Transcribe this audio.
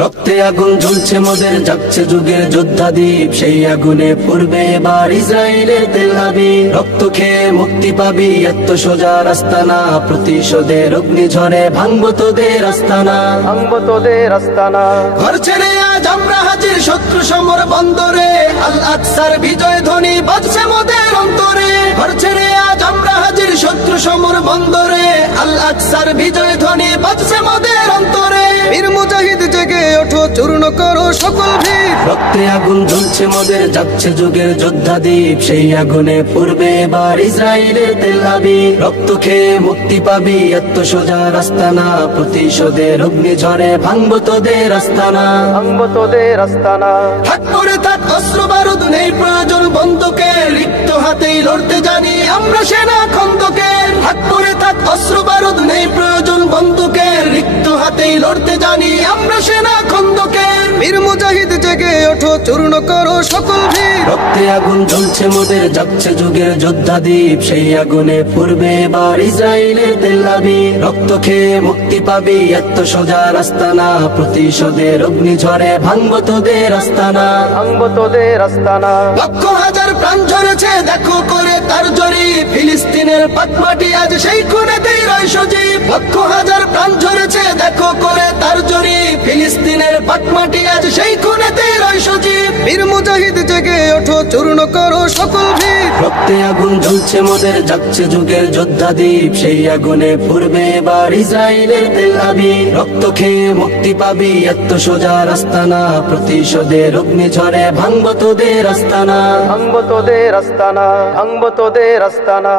রক্তে আগুন জ্বলছে মোদের, জাগছে যুগের যোদ্ধা দ্বীপ, সেই আগুনে পূর্বে এবার ইসরায়েলের তেল আবিব। রক্ত খেয়ে মুক্তি পাবি, এত সোজা রাস্তা না, প্রতিশোধের অগ্নিঝড়ে ভাঙবো তোদের আস্তানা, ভাঙবো তোদের আস্তানা। ঘর ছেড়ে আজ আমরা হাজির শত্রু সমর বন্দরে, আল আকসার বিজয় ধ্বনি বাজছে মোদের অন্তরে। ঘর ছেড়ে আজ আমরা হাজির শত্রু সমর বন্দরে, আল আকসার বিজয় ধ্বনি বাজছে মোদের অন্তরে। বীর মুজাহিদ জেগে ওঠো, চূর্ণ করো সকল ভিড়। রক্তে আগুন জ্বলছে মোদের, জাগছে যুগের যোদ্ধা দ্বীপ, সেই আগুনে পূর্বে এবার ইসরায়েলের তেল আবিব। রক্ত খেয়ে মুক্তি পাবি, এত সোজা রাস্তা না, প্রতিশোধের অগ্নিঝড়ে ভাঙবো তোদের আস্তানা, ভাঙবো তোদের আস্তানা। থাক করে থাক অস্ত্র বারুদ, নেই প্রয়োজন বন্দুকের, রিক্ত হাতেই লড়তে জানি আমরা সেনা খন্দকের। থাক করে থাক অস্ত্র বারুদ, নেই প্রয়োজন বন্দুকের, রিক্ত হাতেই লড়তে জানি আমরা সেনা খন্দকের। বীর মুজাহিদ জেগে ওঠো, চূর্ণ করো সকল ভিড়। রক্তে আগুন জ্বলছে মোদের, জাগছে যুগের যোদ্ধা দ্বীপ, সেই আগুনে পূর্বে এবার ইসরায়েলের তেল আবিব। রক্ত খেয়ে মুক্তি পাবি, এত সোজা রাস্তা না, প্রতিশোধের অগ্নিঝড়ে ভাঙবো তোদের আস্তানা, ভাঙবো তোদের আস্তানা। লক্ষ হাজার প্রাণ ঝরেছে দেখো করে তার জরি, ফিলিস্তিনের পাক মাটি আজ সেই খুনেতেই রয় সজীব। লক্ষ হাজার প্রাণ ঝরেছে দেখো করে তার জরি, ফিলিস্তিনের পাক মাটি আজ সেই খুনেতেই রয় সজীব। বীর মুজাহিদ জেগে ওঠো, চূর্ণ করো সকল ভিড়। রক্তে আগুন জ্বলছে মোদের, জাগছে যুগের যোদ্ধা দ্বীপ, সেই আগুনে পূর্বে এবার ইসরায়েলের তেল আবিব। রক্ত খেয়ে মুক্তি পাবি, এত সোজা রাস্তা না, প্রতিশোধের অগ্নিঝড়ে ভাঙবো তোদের আস্তানা, ভাঙবো তোদের আস্তানা, ভাঙবো তোদের আস্তানা।